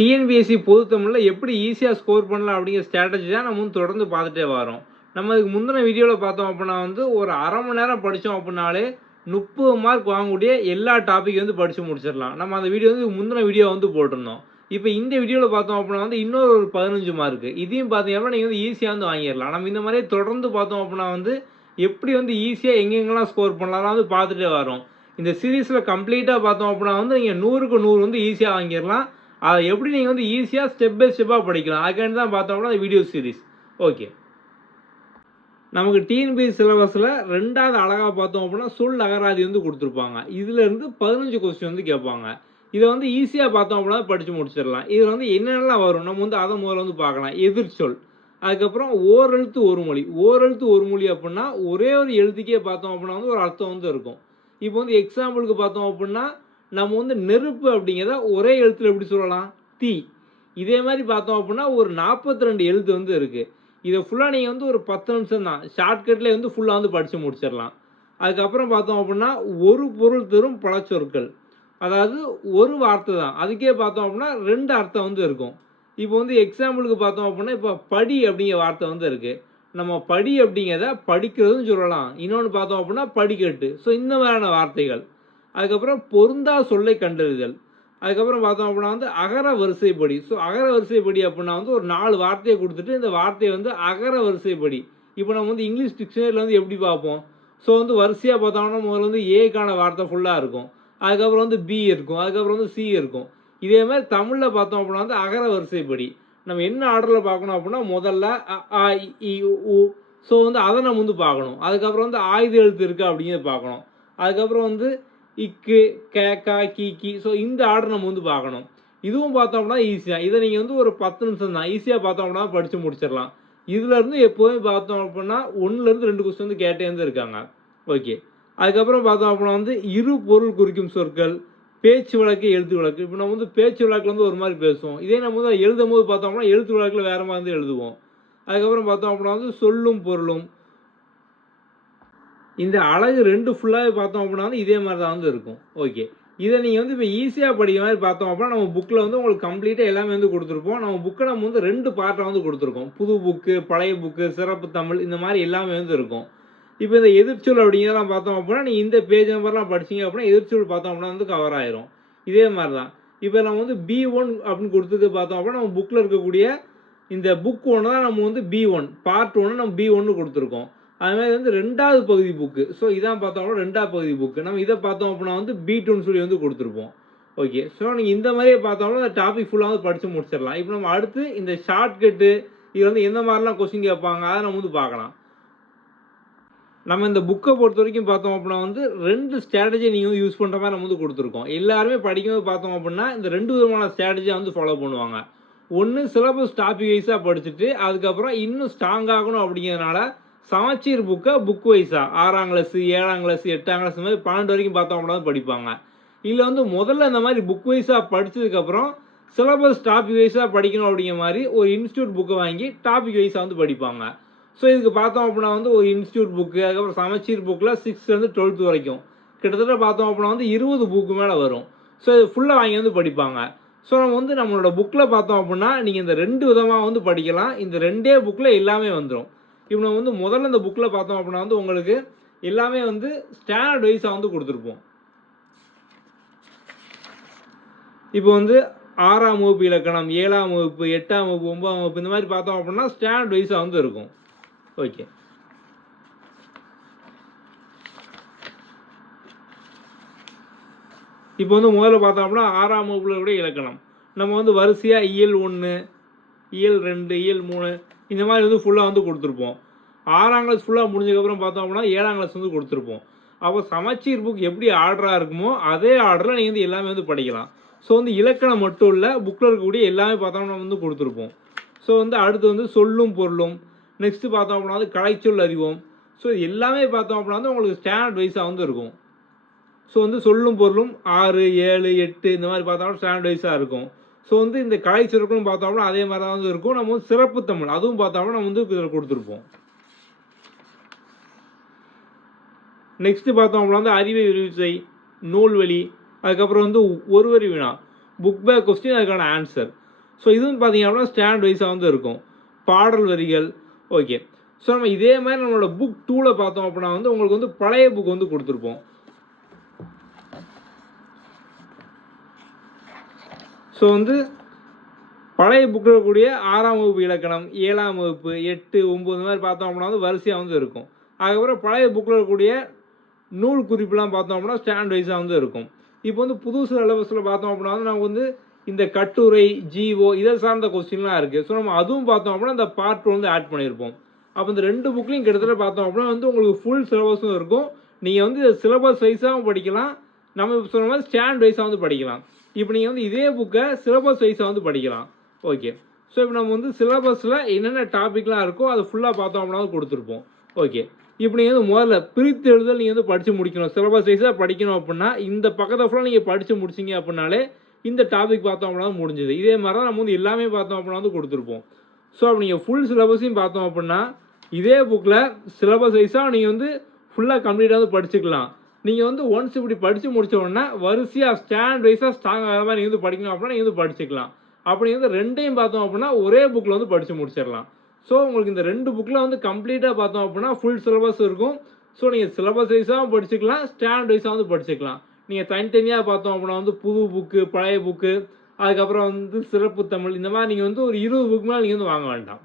TNPSC பொது தமிழில் எப்படி ஈஸியாக ஸ்கோர் பண்ணலாம் அப்படிங்கிற ஸ்ட்ராட்டஜி தான் நம்ம வந்து தொடர்ந்து பார்த்துட்டே வரோம். நம்ம இதுக்கு முந்தின வீடியோவில் பார்த்தோம் அப்படின்னா வந்து ஒரு அரை மணி நேரம் படித்தோம் அப்படின்னாலே 30 மார்க் வாங்கக்கூடிய எல்லா டாபிக் வந்து படித்து முடிச்சிடலாம். நம்ம அந்த வீடியோ வந்து முந்தின வீடியோ வந்து போட்டிருந்தோம். இப்போ இந்த வீடியோவில் பார்த்தோம் அப்படின்னா வந்து இன்னொரு ஒரு 15 மார்க்கு இதையும் பார்த்தீங்கன்னா நீங்கள் வந்து ஈஸியாக வந்து வாங்கிடலாம். நம்ம இந்த மாதிரியே தொடர்ந்து பார்த்தோம் அப்படின்னா வந்து எப்படி வந்து ஈஸியாக எங்கெங்கெல்லாம் ஸ்கோர் பண்ணலாம் வந்து பார்த்துட்டே வரோம். இந்த சீரீஸில் கம்ப்ளீட்டாக பார்த்தோம் அப்படின்னா வந்து நீங்கள் 100க்கு 100 வந்து ஈஸியாக வாங்கிடலாம். அதை எப்படி நீங்கள் வந்து ஈஸியாக ஸ்டெப் பை ஸ்டெப்பாக படிக்கலாம் அதுக்காண்டி தான் பார்த்தோம்னா அந்த வீடியோ சீரிஸ். ஓகே, நமக்கு டிஎன்பிஎஸ்சி சிலபஸில் 2வது அழகாக பார்த்தோம் அப்படின்னா சொல் அகராதி வந்து கொடுத்துருப்பாங்க. இதுலேருந்து 15 கொஸ்டின் வந்து கேட்பாங்க. இதை வந்து ஈஸியாக பார்த்தோம் அப்படின்னா படித்து முடிச்சிடலாம். இதில் வந்து என்னென்னலாம் வரும் நம்ம வந்து அதை முதல்ல வந்து பார்க்கலாம். எதிர்ச்சொல், அதுக்கப்புறம் ஓரெழுத்து ஒரு மொழி. ஓரெழுத்து ஒரு மொழி அப்படின்னா ஒரே ஒரு எழுத்துக்கே பார்த்தோம் அப்படின்னா வந்து ஒரு அர்த்தம் வந்து இருக்கும். இப்போ வந்து எக்ஸாம்பிளுக்கு பார்த்தோம் அப்படின்னா நம்ம வந்து நெருப்பு அப்படிங்கிறத ஒரே எழுத்துல எப்படி சொல்லலாம்? தீ. இதே மாதிரி பார்த்தோம் அப்படின்னா ஒரு 42 எழுத்து வந்து இருக்குது. இதை ஃபுல்லாக நீங்கள் வந்து ஒரு 10 நிமிஷம் தான் ஷார்ட்கட்லேயே வந்து ஃபுல்லாக வந்து படித்து முடிச்சிடலாம். அதுக்கப்புறம் பார்த்தோம் அப்படின்னா ஒரு பொருள் தரும் பல சொற்கள், அதாவது ஒரு வார்த்தை தான் அதுக்கே பார்த்தோம் அப்படின்னா 2 அர்த்தம் வந்து இருக்கும். இப்போ வந்து எக்ஸாம்பிளுக்கு பார்த்தோம் அப்படின்னா இப்போ படி அப்படிங்கிற வார்த்தை வந்து இருக்குது. நம்ம படி அப்படிங்கிறத படிக்கிறதுன்னு சொல்லலாம். இன்னொன்று பார்த்தோம் அப்படின்னா படிக்கட்டு. ஸோ இந்த மாதிரியான வார்த்தைகள். அதுக்கப்புறம் பொருந்தா சொல்லை கண்டறிதல். அதுக்கப்புறம் பார்த்தோம் அப்படின்னா வந்து அகர வரிசைப்படி. ஸோ அகர வரிசைப்படி அப்படின்னா வந்து ஒரு 4 வார்த்தையை கொடுத்துட்டு இந்த வார்த்தையை வந்து அகர வரிசைப்படி. இப்போ நம்ம வந்து இங்கிலீஷ் டிக்ஷனரியில் வந்து எப்படி பார்ப்போம்? ஸோ வந்து வரிசையாக பார்த்தோம்னா முதல்ல வந்து ஏக்கான வார்த்தை ஃபுல்லாக இருக்கும். அதுக்கப்புறம் வந்து பி இருக்கும். அதுக்கப்புறம் வந்து சி இருக்கும். இதே மாதிரி தமிழில் பார்த்தோம் அப்படின்னா வந்து அகர வரிசைப்படி. நம்ம என்ன ஆர்டரில் பார்க்கணும் அப்படின்னா முதல்ல அ ஆ இ உ. ஸோ வந்து அதை நம்ம வந்து பார்க்கணும். அதுக்கப்புறம் வந்து ஆயுத எழுத்து இருக்குது அப்படிங்கிறத பார்க்கணும். அதுக்கப்புறம் வந்து இக்கு கே கா கி கி. ஸோ இந்த ஆர்டர் நம்ம வந்து பார்க்கணும். இதுவும் பார்த்தோம்னா ஈஸியாக இதை நீங்கள் வந்து ஒரு 10 நிமிஷம் தான் ஈஸியாக பார்த்தோம்னா படித்து முடிச்சிடலாம். இதுலேருந்து எப்போதும் பார்த்தோம் அப்படின்னா 1லேருந்து 2 கொஸ்டின் வந்து கேட்டே வந்து இருக்காங்க. ஓகே, அதுக்கப்புறம் பார்த்தோம் அப்படின்னா வந்து இரு பொருள் குறிக்கும் சொற்கள், பேச்சு வழக்கு, எழுத்து வழக்கு. இப்போ நம்ம வந்து பேச்சு வழக்கில் வந்து ஒரு மாதிரி பேசுவோம். இதே நம்ம வந்து எழுதும் போது பார்த்தோம்னா எழுத்து வழக்கில் வேறு மாதிரி வந்து எழுதுவோம். அதுக்கப்புறம் பார்த்தோம் அப்படின்னா வந்து சொல்லும் பொருளும். இந்த அழகு 2 ஃபுல்லாகவே பார்த்தோம் அப்படின்னா வந்து இதே மாதிரி தான் வந்து இருக்கும். ஓகே, இதை நீங்கள் வந்து இப்போ ஈஸியாக படிக்கிற மாதிரி பார்த்தோம் அப்படின்னா நம்ம புக்கில் வந்து உங்களுக்கு கம்ப்ளீட்டாக எல்லாமே வந்து கொடுத்துருப்போம். நம்ம புக்கை நம்ம வந்து 2 பார்ட்டாக வந்து கொடுத்துருக்கோம். புது புக்கு, பழைய புக்கு, சிறப்பு தமிழ், இந்த மாதிரி எல்லாமே வந்து இருக்கும். இப்போ இந்த எதிர்ச்சொல் அப்படிங்கிறதெல்லாம் பார்த்தோம் அப்படின்னா நீங்கள் இந்த பேஜ் நம்பர்லாம் படிச்சிங்க அப்படின்னா எதிர்ச்சொல் பார்த்தோம் அப்படின்னா வந்து கவர் ஆயிரும். இதே மாதிரி தான் இப்போ நம்ம வந்து B1 அப்படின்னு கொடுத்தது பார்த்தோம் அப்படின்னா நம்ம புக்கில் இருக்கக்கூடிய இந்த புக் 1 தான் நம்ம வந்து B1 பார்ட் 1 நம்ம B1 கொடுத்துருக்கோம். அது மாதிரி வந்து 2வது பகுதி புக்கு. ஸோ இதான் பார்த்தோம்னா 2வது பகுதி புக்கு. நம்ம இதை பார்த்தோம் அப்படின்னா வந்து B2ன்னு சொல்லி வந்து கொடுத்துருப்போம். ஓகே, ஸோ நீங்கள் இந்த மாதிரியே பார்த்தோம்னா அந்த டாபிக் ஃபுல்லாக வந்து படித்து முடிச்சிடலாம். இப்போ நம்ம அடுத்து இந்த ஷார்ட்கட்டு இது வந்து எந்த மாதிரிலாம் கொஸ்டின் கேட்பாங்க அதை நம்ம வந்து பார்க்கலாம். நம்ம இந்த புக்கை பொறுத்த வரைக்கும் பார்த்தோம் அப்படின்னா வந்து 2 ஸ்ட்ராட்டஜி நீங்கள் வந்து யூஸ் பண்ணுற மாதிரி நம்ம வந்து கொடுத்துருக்கோம். எல்லாருமே படிக்கும்போது பார்த்தோம் அப்படின்னா இந்த 2 விதமான ஸ்ட்ராட்டஜியை வந்து ஃபாலோ பண்ணுவாங்க. ஒன்று சிலபஸ் டாபிக் வைஸாக படிச்சுட்டு அதுக்கப்புறம் இன்னும் ஸ்ட்ராங் ஆகணும் அப்படிங்கிறதுனால சமச்சீர் புக்கை புக் வைஸாக 6ஆம் கிளாஸ், 7ஆம் கிளாஸ், 8ஆம் கிளாஸ் இந்த மாதிரி 12 வரைக்கும் பார்த்தோம் அப்படின்னா படிப்பாங்க. இல்லை வந்து முதல்ல இந்த மாதிரி புக் வைஸாக படித்ததுக்கப்புறம் சிலபஸ் டாபிக் வைஸாக படிக்கணும் அப்படிங்கிற மாதிரி ஒரு இன்ஸ்டியூட் புக்கை வாங்கி டாபிக் வைஸாக வந்து படிப்பாங்க. ஸோ இதுக்கு பார்த்தோம் அப்படின்னா வந்து ஒரு இன்ஸ்டியூட் புக்கு, அதுக்கப்புறம் சமச்சீர் புக்கில் 6லேருந்து 12th வரைக்கும் கிட்டத்தட்ட பார்த்தோம் அப்படின்னா வந்து 20 புக்கு மேலே வரும். ஸோ இது ஃபுல்லாக வாங்கி வந்து படிப்பாங்க. ஸோ நம்ம வந்து நம்மளோட புக்கில் பார்த்தோம் அப்படின்னா நீங்கள் இந்த 2 விதமாக வந்து படிக்கலாம். இந்த 2 புக்கில் எல்லாமே வந்துடும். இப்போ நம்ம வந்து முதல்ல இந்த புக்கில் பார்த்தோம் அப்படின்னா வந்து உங்களுக்கு எல்லாமே வந்து ஸ்டாண்டர்ட் வைஸாக வந்து கொடுத்துருப்போம். இப்போ வந்து 6ஆம் வகுப்பு இலக்கணம், 7ஆம் வகுப்பு, 8ஆம் வகுப்பு, 9ஆம் வகுப்பு இந்த மாதிரி பார்த்தோம் அப்படின்னா ஸ்டாண்டர்ட் வைஸாக வந்து இருக்கும். ஓகே, இப்போ வந்து முதல்ல பார்த்தோம் அப்படின்னா 6ஆம் வகுப்புல கூட இலக்கணம் நம்ம வந்து வரிசையாக இயல் 1, இயல் 2, இயல் 3 இந்த மாதிரி வந்து ஃபுல்லாக வந்து கொடுத்துருப்போம். 6ஆம் கிளாஸ் ஃபுல்லாக முடிஞ்சதுக்கப்புறம் பார்த்தோம் அப்படின்னா 7ஆம் கிளாஸ் வந்து கொடுத்துருப்போம். அப்போ சமச்சீர் புக் எப்படி ஆர்டராக இருக்குமோ அதே ஆர்டரில் நீங்கள் வந்து எல்லாமே வந்து படிக்கலாம். ஸோ வந்து இலக்கணம் மட்டும் இல்லை புக்கில் இருக்கக்கூடிய எல்லாமே பார்த்தோம்னா வந்து கொடுத்துருப்போம். ஸோ வந்து அடுத்து வந்து சொல்லும் பொருளும், நெக்ஸ்ட்டு பார்த்தோம் அப்படின்னா வந்து கலைச்சொல் அறிவோம். ஸோ எல்லாமே பார்த்தோம் அப்படின்னா வந்து உங்களுக்கு ஸ்டாண்டர்ட் வைஸாக வந்து இருக்கும். ஸோ வந்து சொல்லும் பொருளும் 6, 7, 8 இந்த மாதிரி பார்த்தோம்னா ஸ்டாண்டர்ட் வைஸாக இருக்கும். ஸோ வந்து இந்த கலைச்சொற்களும் பார்த்தோம்னா அதே மாதிரி தான் வந்து இருக்கும். நம்ம வந்து சிறப்பு தமிழ் அதுவும் பார்த்தோம்னா நம்ம வந்து இதில் கொடுத்துருப்போம். நெக்ஸ்ட்டு பார்த்தோம் அப்படின்னா வந்து அறிவை விரிவிசை, நூல்வழி, அதுக்கப்புறம் வந்து ஒரு வரி வினா, புக் பேக் கொஸ்டின், அதுக்கான ஆன்சர். ஸோ இதுவும் பார்த்தீங்க அப்படின்னா ஸ்டாண்ட் வைஸாக வந்து இருக்கும். பாடல் வரிகள். ஓகே. ஸோ நம்ம இதே மாதிரி நம்மளோட புக் 2ல பார்த்தோம் அப்படின்னா வந்து உங்களுக்கு வந்து பழைய புக் வந்து கொடுத்துருப்போம். ஸோ வந்து பழைய புக்கில் இருக்கக்கூடிய 6ஆம் வகுப்பு இலக்கணம், 7ஆம் வகுப்பு, 8, 9 இந்த மாதிரி பார்த்தோம் அப்படின்னா வந்து வரிசையாக வந்து இருக்கும். அதுக்கப்புறம் பழைய புக்கில் இருக்கக்கூடிய நூல் குறிப்புலாம் பார்த்தோம் அப்படின்னா ஸ்டாண்ட் வைஸாக வந்து இருக்கும். இப்போ வந்து புது சிலபஸில் பார்த்தோம் அப்படின்னா வந்து நமக்கு வந்து இந்த கட்டுரை, ஜிஓ இதை சார்ந்த கொஸ்டின்லாம் இருக்குது. ஸோ நம்ம அதுவும் பார்த்தோம் அப்படின்னா இந்த பார்ட் வந்து ஆட் பண்ணியிருப்போம். அப்போ இந்த 2 புக்லையும் கிட்டத்தட்ட பார்த்தோம் அப்படின்னா வந்து உங்களுக்கு ஃபுல் சிலபஸும் இருக்கும். நீங்கள் வந்து சிலபஸ் வைஸாகவும் படிக்கலாம், நம்ம இப்போ சொன்ன மாதிரி ஸ்டாண்ட் வைஸாக வந்து படிக்கலாம். இப்போ நீங்கள் வந்து இதே புக்கை சிலபஸ் வைஸாக வந்து படிக்கலாம். ஓகே. ஸோ இப்போ நம்ம வந்து சிலபஸில் என்னென்ன டாபிக்லாம் இருக்கோ அதை ஃபுல்லாக பார்த்தோம் அப்படின்னா கொடுத்துருப்போம். ஓகே. இப்போ நீங்கள் வந்து முதல்ல பிரித்து எழுதல் நீங்கள் வந்து படித்து முடிக்கணும். சிலபஸ் வைஸாக படிக்கணும் அப்படின்னா இந்த பக்கத்தை ஃபுல்லாக நீங்கள் படித்து முடிச்சிங்க அப்படின்னாலே இந்த டாபிக் பார்த்தோம் அப்படின்னா முடிஞ்சுது. இதே மாதிரி தான் நம்ம வந்து எல்லாமே பார்த்தோம் அப்படின்னா வந்து கொடுத்துருப்போம். ஸோ அப்போ நீங்கள் ஃபுல் சிலபஸையும் பார்த்தோம் அப்படின்னா இதே புக்கில் சிலபஸ் வைஸாக நீங்கள் வந்து ஃபுல்லாக கம்ப்ளீட்டாக வந்து படிச்சுக்கலாம். நீங்கள் வந்து ஒன்ஸ் இப்படி படித்து முடித்த உடனே வரிசையாக ஸ்டாண்ட் வைஸாக ஸ்ட்ராங் ஆகிற மாதிரி நீங்கள் வந்து படிக்கணும் அப்படின்னா நீங்கள் வந்து படிச்சுக்கலாம். அப்படி வந்து ரெண்டையும் பார்த்தோம் அப்படின்னா ஒரே புக்கில் வந்து படித்து முடிச்சிடலாம். ஸோ உங்களுக்கு இந்த 2 புக்கில் வந்து கம்ப்ளீட்டாக பார்த்தோம் அப்படின்னா ஃபுல் சிலபஸ் இருக்கும். ஸோ நீங்கள் சிலபஸ் வைஸாகவும் படிச்சுக்கலாம், ஸ்டாண்ட் வைஸாக வந்து படிச்சுக்கலாம். நீங்கள் தனித்தனியாக பார்த்தோம் அப்படின்னா வந்து புது புக்கு, பழைய புக்கு, அதுக்கப்புறம் வந்து சிறப்பு தமிழ் இந்த மாதிரி நீங்கள் வந்து ஒரு 20 புக் மேலே நீங்கள் வந்து வாங்க வேண்டாம்.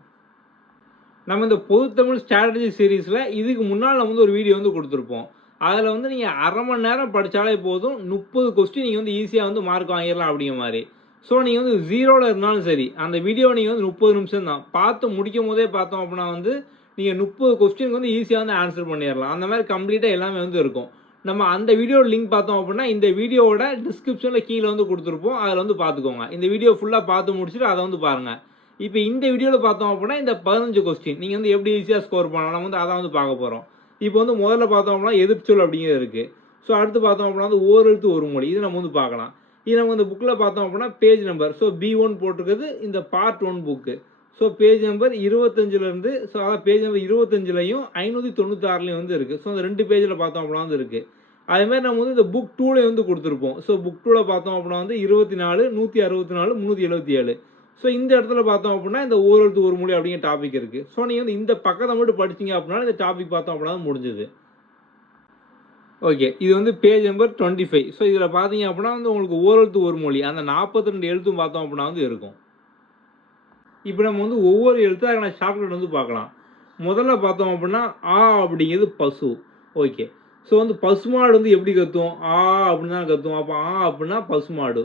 நம்ம இந்த பொதுத்தமிழ் ஸ்ட்ராட்டஜி சீரீஸில் இதுக்கு முன்னால் நம்ம வந்து ஒரு வீடியோ வந்து கொடுத்துருப்போம். அதில் வந்து நீங்கள் அரை மணி நேரம் படித்தாலே போதும் 30 கொஸ்டின் நீங்கள் வந்து ஈஸியாக வந்து மார்க் வாங்கிடலாம் அப்படிங்கிற மாதிரி. ஸோ நீங்கள் வந்து 0ல் இருந்தாலும் சரி அந்த வீடியோ நீங்கள் வந்து 30 நிமிஷம் தான் பார்த்து முடிக்கும் போதே பார்த்தோம் அப்படின்னா வந்து நீங்கள் 30 கொஸ்டினுக்கு வந்து ஈஸியாக வந்து ஆன்சர் பண்ணிடலாம். அந்த மாதிரி கம்ப்ளீட்டாக எல்லாமே வந்து இருக்கும். நம்ம அந்த வீடியோ லிங்க் பார்த்தோம் அப்படின்னா இந்த வீடியோவோட டிஸ்கிரிப்ஷனில் கீழே வந்து கொடுத்துருப்போம், அதில் வந்து பார்த்துக்கோங்க. இந்த வீடியோ ஃபுல்லாக பார்த்து முடிச்சுட்டு அதை வந்து பாருங்கள். இப்போ இந்த வீடியோவில் பார்த்தோம் அப்படின்னா இந்த 15 கொஸ்டின் நீங்கள் வந்து எப்படி ஈஸியாக ஸ்கோர் பண்ணலாம் நம்ம வந்து அதை வந்து பார்க்க போகிறோம். இப்போ வந்து முதல்ல பார்த்தோம் அப்படின்னா எதிர்ச்சொல் அப்படிங்கிறது இருக்குது. ஸோ அடுத்து பார்த்தோம் அப்படின்னா வந்து ஓரெழுத்து ஒரு மொழி இது நம்ம வந்து பார்க்கலாம். இது நம்ம இந்த புக்கில் பார்த்தோம் அப்படின்னா பேஜ் நம்பர் ஸோ B1 போட்டிருக்குது இந்த part 1 book. So page number 25லேருந்து ஸோ அதாவது பேஜ் நம்பர் 25லையும் 596லையும் வந்து இருக்குது. ஸோ அந்த 2 பேஜில் பார்த்தோம் அப்படின்னா வந்து இருக்குது. அதேமாதிரி நம்ம வந்து இந்த புக் 2ல வந்து கொடுத்துருப்போம். ஸோ புக் 2ல் பார்த்தோம் அப்படின்னா வந்து 24, 164, 377. ஸோ இந்த இடத்துல பார்த்தோம் அப்படின்னா இந்த ஓரெழுத்து ஒரு மொழி அப்படிங்கிற டாபிக் இருக்குது. ஸோ நீங்கள் வந்து இந்த பக்கத்தை மட்டும் படிச்சிங்க அப்படின்னா இந்த டாபிக் பார்த்தோம் அப்படின்னா முடிஞ்சுது. ஓகே. இது வந்து பேஜ் நம்பர் 25. ஸோ இதில் பார்த்தீங்க அப்படின்னா வந்து உங்களுக்கு ஓரெழுத்து ஒரு மொழி அந்த 42 எழுத்தும் பார்த்தோம் அப்படின்னா வந்து இருக்கும். இப்போ நம்ம வந்து ஒவ்வொரு எழுத்து அதுக்கான ஷார்ட்கட் வந்து பார்க்கலாம். முதல்ல பார்த்தோம் அப்படின்னா ஆ அப்படிங்கிறது பசு. ஓகே. ஸோ வந்து பசுமாடு வந்து எப்படி கத்துவோம்? ஆ அப்படின்னு தான் கத்துவோம். அப்போ ஆ அப்படின்னா பசுமாடு.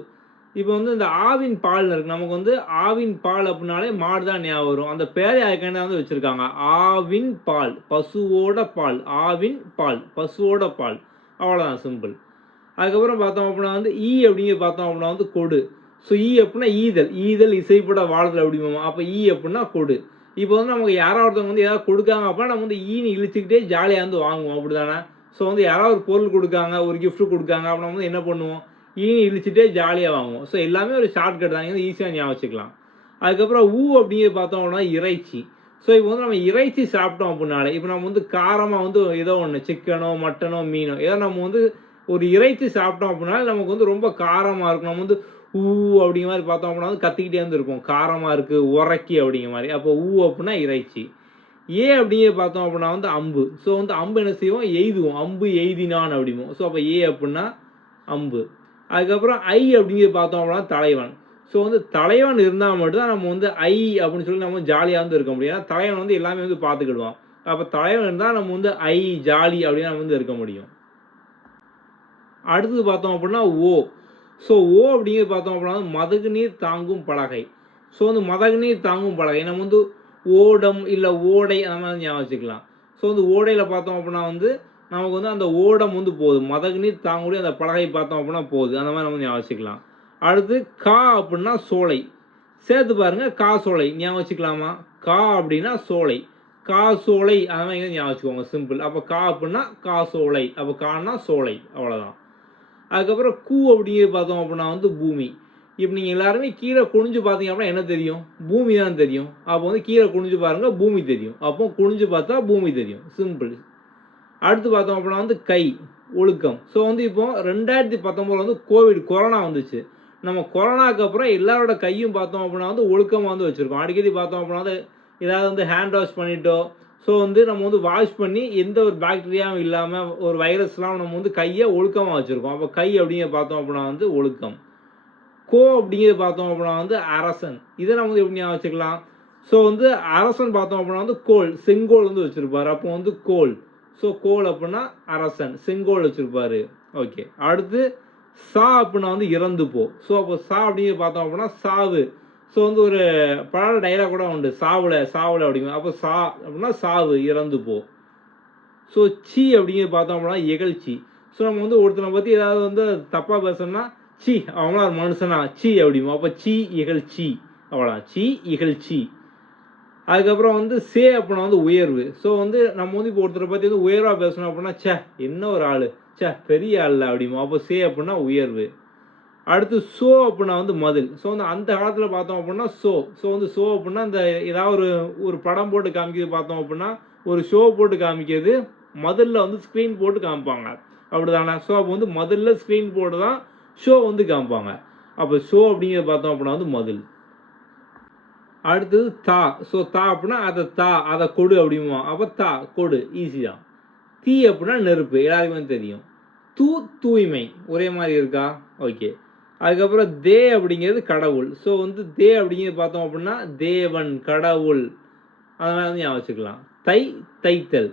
இப்போ வந்து இந்த ஆவின் பால் இருக்குது. நமக்கு வந்து ஆவின் பால் அப்படின்னாலே மாடு தான் ஞாபகம் வரும். அந்த பேரை அதுக்காண்டி வந்து வச்சுருக்காங்க. ஆவின் பால் பசுவோட பால், ஆவின் பால் பசுவோட பால், அவ்வளோதான் சிம்பிள். அதுக்கப்புறம் பார்த்தோம் அப்படின்னா வந்து ஈ அப்படிங்கிறது பார்த்தோம் அப்படின்னா வந்து கொடு. ஸோ ஈ அப்படின்னா ஈதல், ஈதல் இசைப்பட வாழ்தல் அப்படிம்போம். அப்போ ஈ அப்படின்னா கொடு. இப்போ வந்து நமக்கு யாராவது ஒருத்தவங்க வந்து ஏதாவது கொடுக்காங்க அப்படின்னா நம்ம வந்து ஈன்னு இழிச்சிக்கிட்டே ஜாலியாக வந்து வாங்குவோம் அப்படி தானே. ஸோ வந்து யாராவது ஒரு பொருள் கொடுக்காங்க, ஒரு கிஃப்ட் கொடுக்காங்க அப்படின்னா வந்து என்ன பண்ணுவோம்? ஈன்னு இழிச்சிட்டே ஜாலியாக வாங்குவோம். ஸோ எல்லாமே ஒரு ஷார்ட்கட் தான், வந்து ஈஸியாக ஞாபகம் வச்சுக்கலாம். அதுக்கப்புறம் ஊ அப்படிங்கிறது பார்த்தோம் அப்படின்னா இறைச்சி. ஸோ இப்போ வந்து நம்ம இறைச்சி சாப்பிட்டோம் அப்படின்னாலே இப்போ நம்ம வந்து காரமாக வந்து ஏதோ ஒன்று சிக்கனோ மட்டனோ மீனோ ஏதோ நம்ம வந்து ஒரு இறைச்சி சாப்பிட்டோம் அப்படின்னாலே நமக்கு வந்து ரொம்ப காரமாக இருக்கும். நம்ம வந்து ஊ அப்படிங்கிற மாதிரி பார்த்தோம் அப்படின்னா வந்து கத்திக்கிட்டே வந்து இருக்கும், காரமாக இருக்குது உரைக்கி அப்படிங்கிற மாதிரி. அப்போ ஊ அப்படின்னா இறைச்சி. ஏ அப்படிங்கிற பார்த்தோம் அப்படின்னா வந்து அம்பு. ஸோ வந்து அம்பு என்ன செய்வோம்? எய்துவோம். அம்பு எய்தினான் அப்படிம்போம். ஸோ அப்போ ஏ அப்படின்னா அம்பு. அதுக்கப்புறம் ஐ அப்படிங்கிறது பார்த்தோம் அப்படின்னா தலைவன். ஸோ வந்து தலைவன் இருந்தால் மட்டும்தான் நம்ம வந்து ஐ அப்படின்னு சொல்லி நம்ம ஜாலியாக வந்து இருக்க முடியும். ஏன்னா தலைவன் வந்து எல்லாமே வந்து பார்த்துக்கிடுவான். அப்போ தலைவன் இருந்தால் நம்ம வந்து ஐ ஜாலி அப்படின்னு நம்ம வந்து இருக்க முடியும். அடுத்தது பார்த்தோம் அப்படின்னா ஓ. ஸோ ஓ அப்படிங்கிறது பார்த்தோம் அப்படின்னா மதகு நீர் தாங்கும் பலகை. ஸோ வந்து மதகு நீர் தாங்கும் பலகை நம்ம வந்து ஓடம் இல்லை ஓடை அந்த மாதிரி ஞாபகம் வச்சுக்கலாம். ஸோ வந்து ஓடையில் பார்த்தோம் அப்படின்னா வந்து நமக்கு வந்து அந்த ஓடம் வந்து போகுது, மதகு நீர் தாங்கக்கூடிய அந்த பலகை பார்த்தோம் அப்படின்னா போகுது, அந்த மாதிரி நம்ம ஞாபகம் வச்சுக்கலாம். அடுத்து கா அப்படின்னா சோலை. சேர்த்து பாருங்க, கா சோலை ஞாபகம் வச்சுக்கலாமா? கா அப்படின்னா சோலை, கா சோலை அந்த மாதிரி ஞாபகம் வச்சுக்கோங்க, சிம்பிள். அப்போ கா அப்படின்னா கா சோலை, அப்போ கான்னா சோலை, அவ்வளோதான். அதுக்கப்புறம் கூ அப்படிங்கிறது பார்த்தோம் அப்படின்னா வந்து பூமி. இப்போ நீங்கள் எல்லாருமே கீழே குனிஞ்சு பார்த்தீங்க அப்படின்னா என்ன தெரியும்? பூமி தான் தெரியும். அப்போ வந்து கீழே குனிஞ்சு பாருங்கள், பூமி தெரியும். அப்போ குனிஞ்சு பார்த்தா பூமி தெரியும், சிம்பிள். அடுத்து பார்த்தோம் அப்படின்னா வந்து கை, ஒழுக்கம். ஸோ வந்து இப்போ 2019 வந்து கொரோனா வந்துச்சு. நம்ம கொரோனாக்கு அப்புறம் எல்லாரோட கையும் பார்த்தோம் அப்படின்னா வந்து ஒழுக்கமாக வந்து வச்சுருக்கோம். அடிக்கடி பார்த்தோம் அப்படின்னா வந்து ஏதாவது வந்து ஹேண்ட் வாஷ் பண்ணிட்டோ, ஸோ வந்து நம்ம வந்து வாஷ் பண்ணி எந்த ஒரு பாக்டீரியாவும் இல்லாமல் ஒரு வைரஸ்லாம் நம்ம வந்து கையை ஒழுக்கமாக வச்சுருக்கோம். அப்போ கை அப்படிங்கிறத பார்த்தோம் அப்படின்னா வந்து ஒழுக்கம். கோ அப்படிங்கிறது பார்த்தோம் அப்படின்னா வந்து அரசன். இதை நம்ம வந்து எப்படி ஞாபகம் வச்சுக்கலாம்? ஸோ வந்து அரசன் பார்த்தோம் அப்படின்னா வந்து கோல், செங்கோல் வந்து வச்சுருப்பாரு. அப்போ வந்து கோல். ஸோ கோல் அப்படின்னா அரசன், செங்கோல் வச்சுருப்பாரு. ஓகே. அடுத்து சா அப்படின்னா வந்து இறந்து போ. ஸோ அப்போ சா அப்படிங்கிறது பார்த்தோம் அப்படின்னா சாவு. ஸோ வந்து ஒரு பட டைலாக் கூட உண்டு, சாவுல சாவுல அப்படிங்கிற. அப்போ சா அப்படின்னா சாவு, இறந்து போ. ஸோ சி அப்படிங்கிறது பார்த்தோம் அப்படின்னா இகழ்ச்சி. ஸோ நம்ம வந்து ஒருத்தனை பற்றி ஏதாவது வந்து தப்பாக பேசணும்னா சி அவங்களாம் ஒரு மனுஷனா சி அப்படிமோ. அப்போ சி இகழ்ச்சி, அவ்வளோதான். சி இகழ்ச்சி. அதுக்கப்புறம் வந்து சே அப்படின்னா வந்து உயர்வு. ஸோ வந்து நம்ம வந்து இப்போ ஒருத்தரை பற்றி வந்து உயர்வாக பேசணும் அப்படின்னா சே என்ன ஒரு ஆள், சே பெரிய ஆள் அப்படிமோ. அப்போ சே அப்படின்னா உயர்வு. அடுத்து சோ அப்படின்னா வந்து மதில். ஸோ வந்து அந்த காலத்தில் பார்த்தோம் அப்படின்னா ஸோ வந்து ஷோ அப்படின்னா இந்த ஏதாவது ஒரு ஒரு படம் போட்டு காமிக்கிறது பார்த்தோம் அப்படின்னா ஒரு ஷோ போட்டு காமிக்கிறது, மதிலில் வந்து ஸ்க்ரீன் போட்டு காமிப்பாங்க, அப்படிதானே? ஸோ அப்போ வந்து மதிலில் ஸ்க்ரீன் போட்டு தான் ஷோ வந்து காமிப்பாங்க. அப்போ ஷோ அப்படிங்கிறத பார்த்தோம் அப்படின்னா வந்து மதில். அடுத்தது தா. ஸோ தா அப்படின்னா அதை கொடு அப்படிமா. அப்போ தா கொடு, ஈஸி தான். தீ அப்படின்னா நெருப்பு, எல்லாருக்குமே தெரியும். தூய்மை, ஒரே மாதிரி இருக்கா? ஓகே. அதுக்கப்புறம் தே அப்படிங்கிறது கடவுள். ஸோ வந்து தே அப்படிங்கிறது பார்த்தோம் அப்படின்னா தேவன், கடவுள், அதனால வந்து ஞாபகம் வச்சுக்கலாம். தைத்தல்,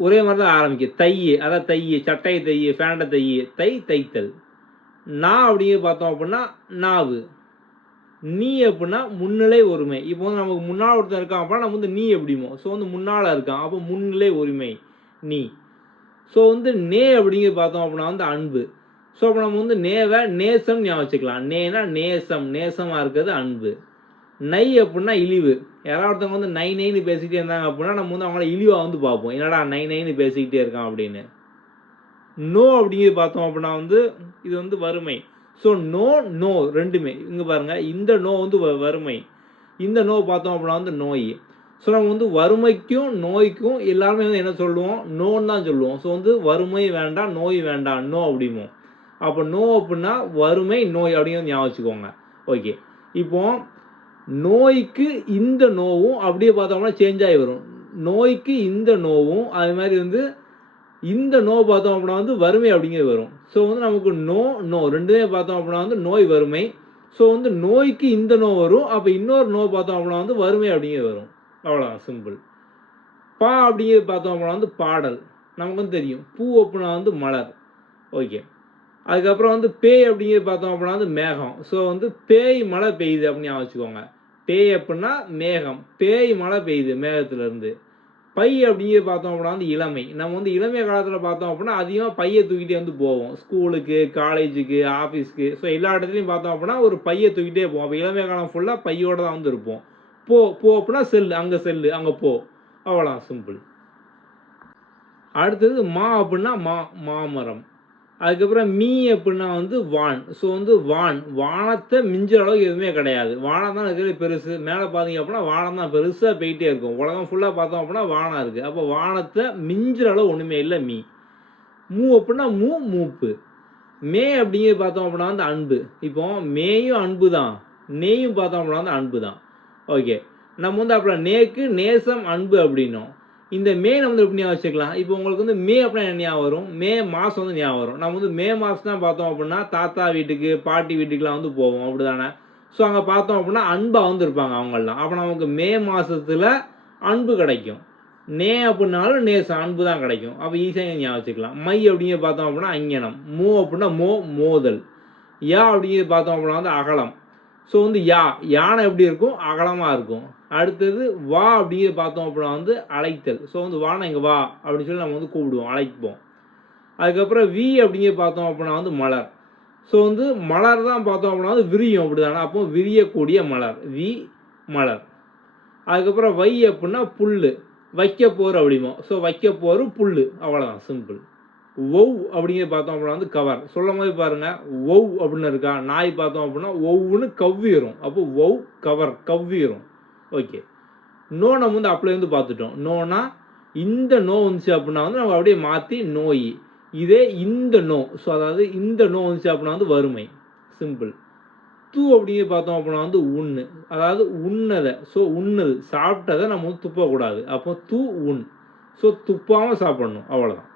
ஒரே மாதிரி தான் ஆரம்பிக்கும். அதான் சட்டை ஃபேண்ட தைத்தல். நா அப்படிங்கிறது பார்த்தோம் அப்படின்னா நாவு. நீ அப்படின்னா முன்னிலை ஒருமை. இப்போ வந்து நமக்கு முன்னால் ஒருத்தர் இருக்கான் அப்படின்னா நம்ம வந்து நீ எப்படிமோ. ஸோ வந்து முன்னால் இருக்கான், அப்போ முன்னிலை ஒருமை நீ. ஸோ வந்து நே அப்படிங்கிறது பார்த்தோம் அப்படின்னா வந்து அன்பு. ஸோ அப்போ நம்ம வந்து நேவை நேசம் ஞாபகம் வச்சுக்கலாம். நேனா நேசம், நேசமாக இருக்கிறது அன்பு. நை அப்படின்னா இழிவு. யாராவது ஒருத்தவங்க வந்து நைன்னு பேசிக்கிட்டே இருந்தாங்க அப்படின்னா நம்ம வந்து அவங்கள இழிவாக வந்து பார்ப்போம், என்னடா நைன்னு பேசிக்கிட்டே இருக்கான் அப்படின்னு. நோ அப்படிங்கிறது பார்த்தோம் அப்படின்னா வந்து இது வந்து வறுமை. ஸோ நோ ரெண்டுமே இங்கே பாருங்கள், இந்த நோ வந்து வறுமை, இந்த நோ பார்த்தோம் அப்படின்னா வந்து நோய். ஸோ நம்ம வந்து வறுமைக்கும் நோய்க்கும் எல்லாருமே வந்து என்ன சொல்லுவோம், நோன்னு தான் சொல்லுவோம். ஸோ வந்து வறுமை வேண்டாம், நோய் வேண்டாம், நோ அப்படிமோ. அப்போ நோ அப்படின்னா வறுமை, நோய் அப்படிங்கிறது ஞாபகம் வச்சுக்கோங்க. ஓகே. இப்போ நோய்க்கு இந்த நோவும் அப்படியே பார்த்தோம்னா சேஞ்ச் ஆகி வரும். நோய்க்கு இந்த நோவும் அது மாதிரி வந்து இந்த நோ பார்த்தோம் அப்படின்னா வந்து வறுமை அப்படிங்கிறது வரும். ஸோ வந்து நமக்கு நோ ரெண்டுமே பார்த்தோம் அப்படின்னா வந்து நோய், வறுமை. ஸோ வந்து நோய்க்கு இந்த நோ வரும், அப்போ இன்னொரு நோ பார்த்தோம் அப்படின்னா வந்து வறுமை அப்படிங்கிறது வரும். அவ்வளோதான், சிம்பிள். பா அப்படிங்கிறது பார்த்தோம் அப்படின்னா வந்து பாடல், நமக்கு வந்து தெரியும். பூ அப்படின்னா வந்து மலர். ஓகே. அதுக்கப்புறம் வந்து பேய் அப்படிங்கிறது பார்த்தோம் அப்படின்னா வந்து மேகம். ஸோ வந்து பேய் மழை பெய்யுது அப்படின்னு ஞாபகம் வச்சுக்கோங்க. பேய் அப்படின்னா மேகம், பேய் மழை பெய்யுது மேகத்துலேருந்து. பை அப்படிங்கிறது பார்த்தோம் அப்படின்னா வந்து இளமை. நம்ம வந்து இளமை காலத்தில் பார்த்தோம் அப்படின்னா அதிகமாக பையை தூக்கிட்டே வந்து போவோம், ஸ்கூலுக்கு, காலேஜுக்கு, ஆஃபீஸ்க்கு. ஸோ எல்லா இடத்துலையும் பார்த்தோம் அப்படின்னா ஒரு பையை தூக்கிட்டே போவோம். அப்போ இளமை காலம் ஃபுல்லாக பையோடு தான் வந்து இருப்போம். போ அப்படின்னா செல்லு, அங்கே போ, அவ்வளோதான், சிம்பிள். அடுத்தது மா அப்படின்னா மாமரம். அதுக்கப்புறம் மீ அப்படின்னா வந்து வான். ஸோ வந்து வானத்தை மிஞ்சுற அளவுக்கு எதுவுமே கிடையாது. வானம் தான் இருக்கிறது பெருசு. மேலே பார்த்தீங்க அப்படின்னா வானம் தான் பெருசாக போயிட்டே இருக்கும். உலகம் ஃபுல்லாக பார்த்தோம் அப்படின்னா வானம் இருக்குது. அப்போ வானத்தை மிஞ்சுற அளவு ஒன்றுமே இல்லை மீ. மூ அப்படின்னா மூப்பு. மே அப்படிங்கிறது பார்த்தோம் அப்படின்னா வந்து அன்பு. இப்போ மேயும் அன்பு தான், நேயும் பார்த்தோம் அப்படின்னா வந்து அன்பு தான். ஓகே. நம்ம வந்து அப்புறம் நேக்கு நேசம், அன்பு அப்படின்னோம். இந்த மே நம்ம வந்து எப்படி ஞாபகம் வச்சுக்கலாம்? இப்போ உங்களுக்கு வந்து மே அப்படின்னா என்ன ஞாபகம் வரும்? மே மாதம் வந்து ஞாபகம் வரும். நம்ம வந்து மே மாதம் தான் பார்த்தோம் அப்படின்னா தாத்தா வீட்டுக்கு, பாட்டி வீட்டுக்குலாம் வந்து போவோம், அப்படி தானே? ஸோ அங்கே பார்த்தோம் அப்படின்னா அன்பாக வந்து இருப்பாங்க அவங்கெல்லாம். அப்போ நமக்கு மே மாதத்தில் அன்பு கிடைக்கும். நே அப்படின்னாலும் நேசம், அன்பு தான் கிடைக்கும். அப்போ ஈஸியாக ஞாபகம் வச்சுக்கலாம். மை அப்படிங்கிறது பார்த்தோம் அப்படின்னா அஞ்ஞனம். மூ அப்படின்னா மோதல். யா அப்படிங்கிறது பார்த்தோம் அப்படின்னா வந்து அகலம். ஸோ வந்து யானை எப்படி இருக்கும், அகலமாக இருக்கும். அடுத்தது வா அப்படிங்கிறது பார்த்தோம் அப்படின்னா வந்து அழைத்தல். ஸோ வந்து வானை இங்கே வா அப்படின்னு சொல்லி நம்ம வந்து கூப்பிடுவோம், அழைப்போம். அதுக்கப்புறம் வி அப்படிங்கிறது பார்த்தோம் அப்படின்னா வந்து மலர். ஸோ வந்து மலர் தான் பார்த்தோம் அப்படின்னா வந்து விரியும், அப்படி தானே? அப்போ விரியக்கூடிய மலர், வி மலர். அதுக்கப்புறம் வை அப்படின்னா புல், வைக்க போர் அப்படிமோ. ஸோ வைக்க போர் புல், அவ்வளோதான், சிம்பிள். ஒவ் அப்படிங்கிறது பார்த்தோம் அப்படின்னா வந்து கவர். சொல்லும் போது பாருங்கள், ஒவ் அப்படின்னு இருக்கா, நாய் பார்த்தோம் அப்படின்னா ஒவ்வுன்னு கவ்விரும். அப்போ ஒவ் கவர், கவ்விரும். ஓகே. நோ நம்ம வந்து அப்படியே வந்து பார்த்துட்டோம். நோனா இந்த நோ வந்துச்சு அப்படின்னா வந்து நம்ம அப்படியே மாற்றி நோய். இதே இந்த நோ, ஸோ அதாவது இந்த நோ வந்துச்சு அப்படின்னா வந்து வறுமை. சிம்பிள். தூ அப்படிங்கிறது பார்த்தோம் அப்படின்னா வந்து உண்ணு, அதாவது உண்ணதை, ஸோ உண்ணுது, சாப்பிட்டதை நம்ம வந்து துப்பக்கூடாது. அப்போ தூ உண், ஸோ துப்பாமல் சாப்பிடணும், அவ்வளோதான்.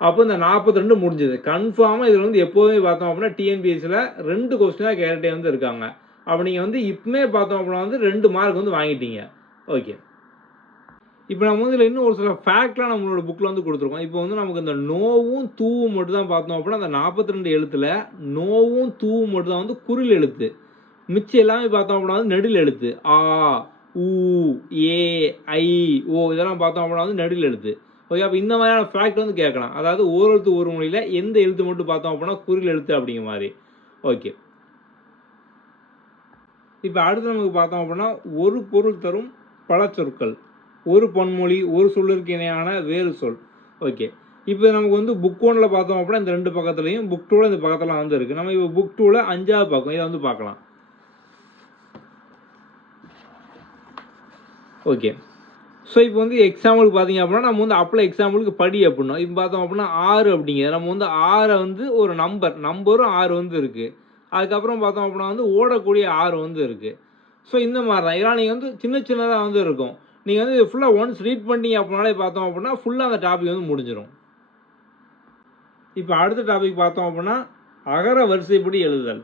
அப்போ இந்த 42 முடிஞ்சது. கன்ஃபார்மாக இதில் வந்து எப்போதுமே பார்த்தோம் அப்படின்னா டிஎன்பிஎஸ்சியில் 2 கொஸ்டின் தான் கேரட்டே வந்து இருக்காங்க. அப்போ நீங்கள் வந்து இப்போமே பார்த்தோம் அப்படின்னா வந்து 2 மார்க் வந்து வாங்கிட்டீங்க. ஓகே, இப்போ நம்ம வந்து இதில் இன்னும் ஒரு சில ஃபேக்ட்லாம் நம்மளோட புக்கில் வந்து கொடுத்துருக்கோம். இப்போ வந்து நமக்கு இந்த நோவும் தூவும் மட்டும் தான் பார்த்தோம் அப்படின்னா அந்த 42 எழுத்தில் நோவும் தூவும் மட்டும் தான் வந்து குரில் எழுத்து. மிச்சம் எல்லாமே பார்த்தோம் அப்படின்னா வந்து நெடில் எழுத்து. ஆ, ஊ, ஏ, ஐ, ஓ இதெல்லாம் பார்த்தோம் அப்படின்னா வந்து நெடில் எழுத்து. ஓகே, அப்போ இந்த மாதிரியான ஃபேக்ட் வந்து கேட்கலாம். அதாவது ஓரெழுத்து ஒரு மொழியில் எந்த எழுத்து மட்டும் பார்த்தோம் அப்படின்னா குரில் எழுத்து அப்படிங்கிற மாதிரி. ஓகே, இப்போ அடுத்து நமக்கு பார்த்தோம் அப்படின்னா ஒரு பொருள் தரும் பல சொற்கள், ஒரு பொன்மொழி, ஒரு சொல்லிற்கு இணையான வேறு சொல். ஓகே, இப்போ நமக்கு வந்து புக் 1ல் பார்த்தோம் அப்படின்னா இந்த 2 பக்கத்துலையும், புக் 2ல் இந்த பக்கத்தில் வந்து இருக்குது. நம்ம இப்போ புக் 2ல் 5வது பக்கம் இதை வந்து பார்க்கலாம். ஓகே, ஸோ இப்போ வந்து எக்ஸாம்பிளுக்கு பார்த்தீங்க அப்படின்னா நம்ம வந்து அப்ளை எக்ஸாம்பிளுக்கு படி அப்படின்னா இப்போ பார்த்தோம் அப்படின்னா 6 அப்படிங்க நம்ம வந்து 6 வந்து ஒரு நம்பரும் 6 வந்து இருக்குது. அதுக்கப்புறம் பார்த்தோம் அப்படின்னா வந்து ஓடக்கூடிய 6 வந்து இருக்குது. ஸோ இந்த மாதிரி தான் இதெல்லாம் நீங்கள் வந்து சின்ன சின்னதாக வந்து இருக்கும். நீங்கள் வந்து ஃபுல்லாக ஒன்ஸ் ரீட் பண்ணிட்டீங்க அப்படின்னாலே பார்த்தோம் அப்படின்னா ஃபுல்லாக அந்த டாபிக் வந்து முடிஞ்சிடும். இப்போ அடுத்த டாபிக் பார்த்தோம் அப்படின்னா அகர வரிசைப்படி எழுதுதல்.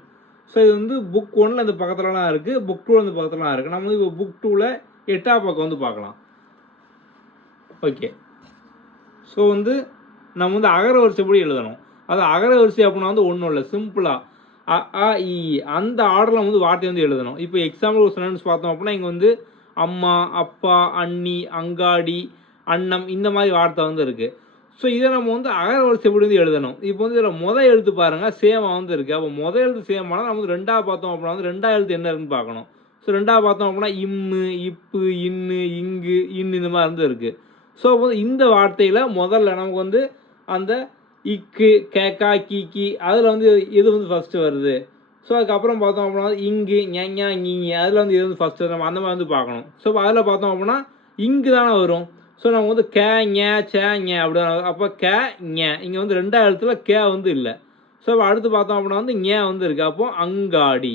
ஸோ இது வந்து புக் 1ல் இந்த பக்கத்துலலாம் இருக்குது, புக் 2ல் இந்த பக்கத்துலலாம் இருக்குது. நம்ம வந்து இப்போ புக் 2ல் 8வது பக்கம் வந்து பார்க்கலாம். ஓகே, ஸோ வந்து நம்ம வந்து அகர வரிசைப்படி எழுதணும். அது அகர வரிசை அப்படின்னா வந்து ஒன்றும் இல்லை, சிம்பிளாக அ, ஆ, இ அந்த ஆர்டரில் வந்து வார்த்தை வந்து எழுதணும். இப்போ எக்ஸாம்பிள் ஒரு சென்டென்ஸ் பார்த்தோம் அப்படின்னா இங்கே வந்து அம்மா, அப்பா, அண்ணி, அங்காடி, அன்னம் இந்த மாதிரி வார்த்தை வந்து இருக்குது. ஸோ இதை நம்ம வந்து அகர வரிசைப்படி வந்து எழுதணும். இப்போ வந்து இதில் முதல் எழுத்து பாருங்கள் சேமாக வந்து இருக்குது. அப்போ முதல் எழுத்து சேமானால் நம்ம வந்து 2வது பார்த்தோம் அப்படின்னா வந்து 2வது எழுத்து என்ன இருக்குன்னு பார்க்கணும். ஸோ 2வது பார்த்தோம் அப்படின்னா இம்மு, இப்பு, இன்னு, இங்கு, இன்னு இந்த மாதிரி வந்து இருக்குது. ஸோ வந்து இந்த வார்த்தையில் முதல்ல நமக்கு வந்து அந்த இக்கு, கேக்கா, கீக்கி அதில் வந்து எது வந்து ஃபஸ்ட்டு வருது. ஸோ அதுக்கப்புறம் பார்த்தோம் அப்படின்னா இங்கு, ஞா, நீங்க அதில் வந்து எது வந்து ஃபஸ்ட்டு நம்ம அந்த மாதிரி வந்து பார்க்கணும். ஸோ அதில் பார்த்தோம் அப்படின்னா இங்கு தானே வரும். ஸோ நம்ம வந்து கே, ஞே, சே, ஞே அப்படி அப்போ கே, ஞே இங்கே வந்து 2வது எழுத்துல கே வந்து இல்லை. ஸோ இப்போ அடுத்து பார்த்தோம் அப்படின்னா வந்து ஞே வந்து இருக்குது. அப்போது அங்காடி.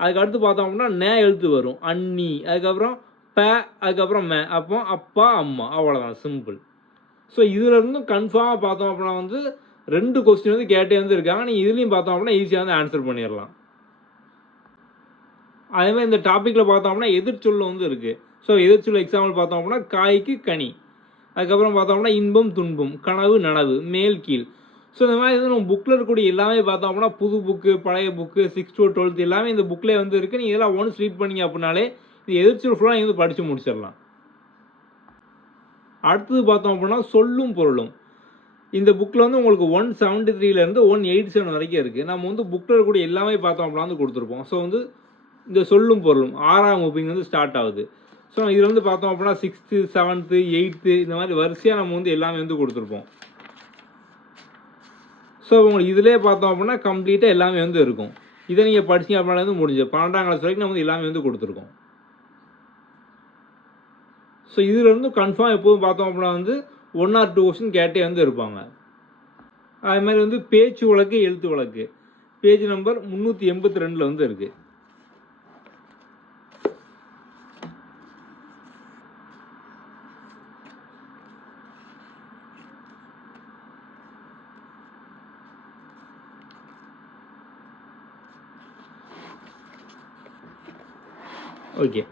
அதுக்கு அடுத்து பார்த்தோம் அப்படின்னா நே எழுத்து வரும், அண்ணி. அதுக்கப்புறம் ப, அதுக்கப்புறம் மே, அப்போ அப்பா, அம்மா, அவ்வளோதான், சிம்பிள். ஸோ இதுலேருந்தும் கன்ஃபார்மாக பார்த்தோம் அப்படின்னா வந்து 2 கொஸ்டின் வந்து கேட்டே வந்து இருக்காங்க. நீங்கள் இதுலேயும் பார்த்தோம் அப்படின்னா ஈஸியாக வந்து ஆன்சர் பண்ணிடலாம். அதேமாதிரி இந்த டாப்பிக்கில் பார்த்தோம் அப்படின்னா எதிர்ச்சொல் வந்து இருக்குது. ஸோ எதிர்ச்சொல் எக்ஸாம்பிள் பார்த்தோம் அப்படின்னா காய்க்கு கனி, அதுக்கப்புறம் பார்த்தோம் அப்படின்னா இன்பம் துன்பம், கனவு நனவு, மேல் கீழ். ஸோ இந்த மாதிரி வந்து நம்ம புக்கில் இருக்கக்கூடிய எல்லாமே பார்த்தோம் அப்படின்னா புது புக்கு, பழைய புக்கு, 6th to 12th எல்லாமே இந்த புக்கில் வந்து இருக்குது. நீங்கள் இதெல்லாம் ஒன்ஸ் ரீட் பண்ணிங்க அப்படின்னாலே இந்த எதிர்ச்சொல் ஃபுல்லாக நீங்கள் வந்து படித்து முடிச்சிடலாம். அடுத்தது பார்த்தோம் அப்படின்னா சொல்லும் பொருளும். இந்த புக்கில் வந்து உங்களுக்கு 173லேருந்து 187 வரைக்கும் இருக்குது. நம்ம வந்து புக்கில் இருக்கக்கூடிய எல்லாமே பார்த்தோம் அப்படின்னா வந்து கொடுத்துருப்போம். ஸோ வந்து இந்த சொல்லும் பொருளும் 6ஆம் வகுப்பு வந்து ஸ்டார்ட் ஆகுது. ஸோ இதில் வந்து பார்த்தோம் அப்படின்னா 6th, 7th, 8th இந்த மாதிரி வரிசையாக நம்ம வந்து எல்லாமே வந்து கொடுத்துருப்போம். ஸோ உங்களுக்கு இதிலே பார்த்தோம் அப்படின்னா கம்ப்ளீட்டாக எல்லாமே வந்து இருக்கும். இதை நீங்கள் படிச்சிங்க அப்படின்னா வந்து முடிஞ்சு 12ஆம் கிளாஸ் வரைக்கும் நம்ம வந்து எல்லாமே வந்து கொடுத்துருக்கோம். ஸோ இதிலேருந்து கன்ஃபார்ம் எப்போதும் பார்த்தோம் அப்படின்னா வந்து 1 or 2 கொஸ்டின் கேட்டே வந்து இருப்பாங்க. அது மாதிரி வந்து பேச்சு வழக்கு, எழுத்து வழக்கு பேஜ் நம்பர் 382 வந்து இருக்குது. ஓகே,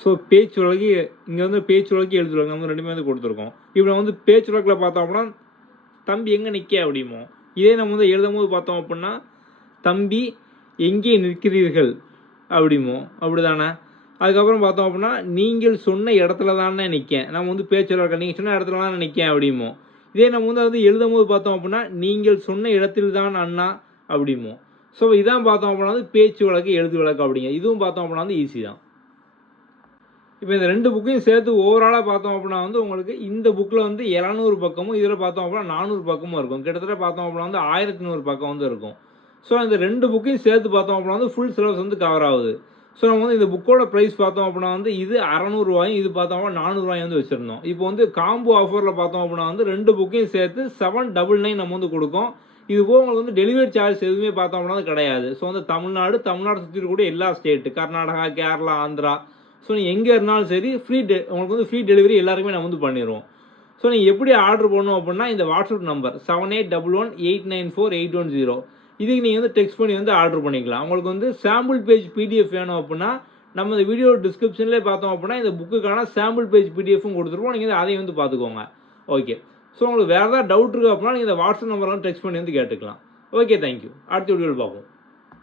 ஸோ பேச்சு வழக்கு இங்கே வந்து பேச்சு வழக்கு, எழுத்து வழக்கு நம்ம ரெண்டுமே வந்து கொடுத்துருக்கோம். இப்போ நம்ம வந்து பேச்சு வழக்கில் பார்த்தோம் அப்படின்னா தம்பி எங்கே நிற்க அப்படிமோ, இதே நம்ம வந்து எழுதும் போது பார்த்தோம் அப்படின்னா தம்பி எங்கே நிற்கிறீர்கள் அப்படிமோ, அப்படி தானே. அதுக்கப்புறம் பார்த்தோம் அப்படின்னா நீங்கள் சொன்ன இடத்துல தானே நிற்கேன், நம்ம வந்து பேச்சு வழக்கில் நீங்கள் சொன்ன இடத்துல தானே நிற்கேன் அப்படிமோ. இதே நம்ம வந்து அது எழுதும் போது பார்த்தோம் அப்படின்னா நீங்கள் சொன்ன இடத்தில் தான் அண்ணா அப்படிமோ. ஸோ இதான் பார்த்தோம் அப்படின்னா வந்து பேச்சு வழக்கு, எழுத்து வழக்கு அப்படிங்க. இதுவும் பார்த்தோம் அப்படின்னா வந்து ஈஸி தான். இப்போ இந்த 2 புக்கையும் சேர்த்து ஓவராலாக பார்த்தோம் அப்படின்னா வந்து உங்களுக்கு இந்த புக்கில் வந்து 700 பக்கமும் இதில் பார்த்தோம் அப்படின்னா 400 பக்கமும் இருக்கும். கிட்டத்தட்ட பார்த்தோம் அப்படின்னா வந்து 1100 பக்கம் வந்து இருக்கும். ஸோ இந்த 2 புக்கையும் சேர்த்து பார்த்தோம் அப்படின்னா வந்து ஃபுல் சிலபஸ் வந்து கவர் ஆகுது. ஸோ நம்ம வந்து இந்த புக்கோட ப்ரைஸ் பார்த்தோம் அப்படின்னா வந்து இது 600 ரூபாயும் இது பார்த்தோம் அப்படின்னா 400 ரூபாயும் வந்து வச்சுருந்தோம். இப்போ வந்து காம்போ ஆஃபரில் பார்த்தோம் அப்படின்னா வந்து 2 புக்கையும் சேர்த்து 799 நம்ம வந்து கொடுக்கோம். இது போக உங்களுக்கு வந்து டெலிவரி சார்ஜ் எதுவுமே பார்த்தோம் அப்படின்னா கிடையாது. ஸோ வந்து தமிழ்நாடு சுற்றி இருக்கக்கூடிய எல்லா ஸ்டேட்டு கர்நாடகா, கேரளா, ஆந்திரா, ஸோ நீங்கள் எங்கே இருந்தாலும் சரி உங்களுக்கு வந்து ஃப்ரீ டெலிவரி எல்லாருக்குமே நம்ம வந்து பண்ணிடுவோம். ஸோ நீங்கள் எப்படி ஆர்டர் பண்ணணும் அப்படின்னா இந்த வாட்ஸ்அப் நம்பர் 7811894810 இதுக்கு நீங்கள் வந்து டெக்ஸ்ட் பண்ணி வந்து ஆர்டர் பண்ணிக்கலாம். உங்களுக்கு வந்து சாம்பிள் பேஜ் பிடிஎஃப் வேணும் அப்படின்னா நம்ம இந்த வீடியோ டிஸ்கிரிப்ஷன்லேயே பார்த்தோம் அப்படின்னா இந்த புக்குக்கான சாம்பிள் பேஜ் பிடிஎஃப்பும் கொடுத்துருப்போம். நீங்கள் அதையும் வந்து பார்த்துக்கோங்க. ஓகே. ஸோ உங்களுக்கு வேறு ஏதாவது டவுட் இருக்குது அப்படின்னா நீங்கள் இந்த வாட்ஸ்அப் நம்பர் வந்து டெக்ஸ்ட் பண்ணி வந்து கேட்டுக்கலாம். Okay, thank you. அடுத்த வீடியோவில் பார்ப்போம்.